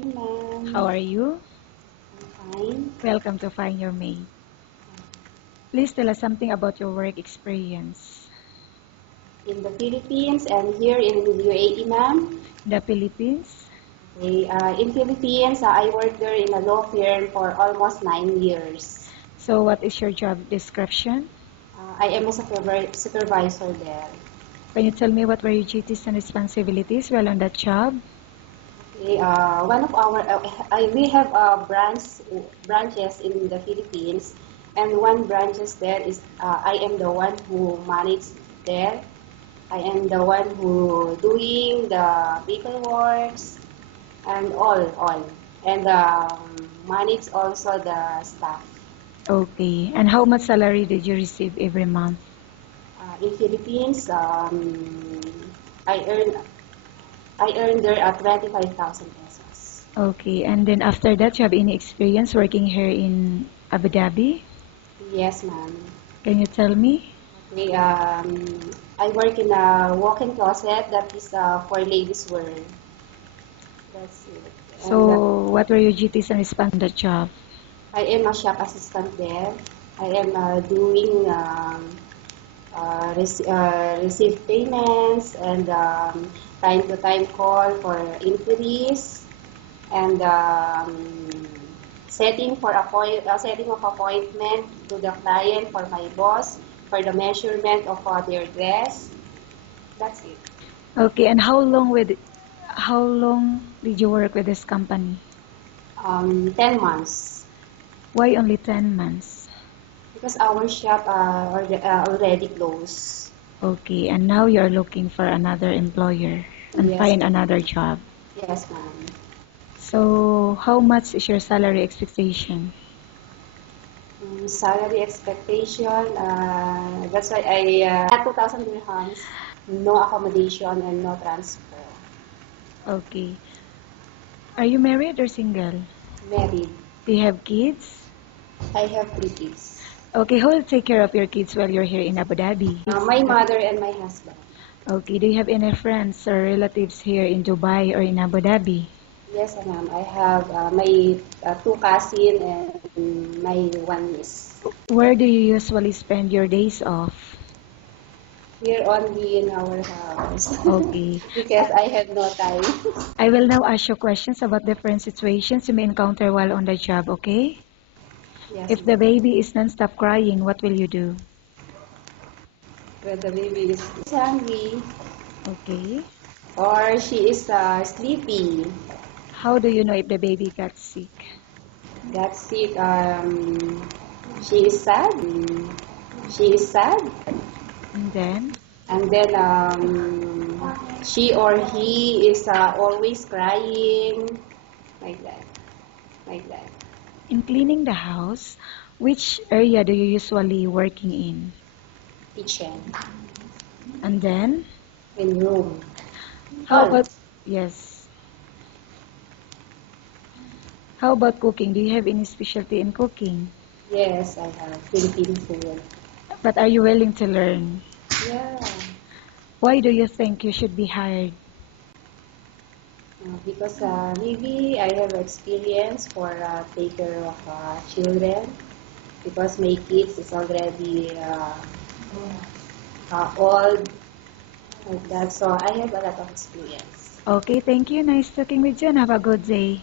morning, ma'am. How are you? I'm fine. Welcome to Find Your Mate. Please tell us something about your work experience. In the Philippines and here in the UAE, ma'am. In the Philippines? Okay, in Philippines, I worked there in a law firm for almost 9 years. So what is your job description? I am a supervisor there. Can you tell me what were your duties and responsibilities while on that job? Okay, one of our, we have branches in the Philippines, and one branches there is, I am the one who manages there. I am the one who doing the paperwork and all, and manage also the staff. Okay. And how much salary did you receive every month? In Philippines, I earn I earn there at 25,000 pesos. Okay. And then after that, you have any experience working here in Abu Dhabi? Yes, ma'am. Can you tell me? Okay, I work in a walk-in closet that is for ladies' wear. That's it. And So what were your duties and responsibilities on that job? I am a shop assistant there. I am doing receive payments and time to time call for inquiries and setting of appointment to the client for my boss for the measurement of their dress. That's it. Okay. And how long did you work with this company? 10 months Why only 10 months? because our shop already closed. Okay, and now you're looking for another employer and Yes, find ma'am. another job. Yes, ma'am. So, how much is your salary expectation? Salary expectation, that's why I at 2,000 dirhams, no accommodation and no transfer. Okay. Are you married or single? Married. Do you have kids? I have 3 kids. Okay, who will take care of your kids while you're here in Abu Dhabi? My mother and my husband. Okay, do you have any friends or relatives here in Dubai or in Abu Dhabi? Yes, ma'am. I have my 2 cousins and my one niece. Where do you usually spend your days off? Here only in our house. Okay. Because I have no time. I will now ask you questions about different situations you may encounter while on the job, okay? Yes, If the ma'am. baby is non-stop crying, what will you do? When the baby is hungry Okay. or she is sleepy, How do you know if the baby got sick? got sick, she is sad. She is sad. And then, And then she or he is always crying, like that, like that. in cleaning the house, which area do you usually working in? Kitchen, And then, in room, how all. about, yes, how about cooking? Do you have any specialty in cooking? Yes, I have Philippine food. But are you willing to learn? Yeah, Why do you think you should be hired? because maybe I have experience for take care of children. Because my kids is already old, like that. So I have a lot of experience. Okay, thank you. Nice talking with you and have a good day.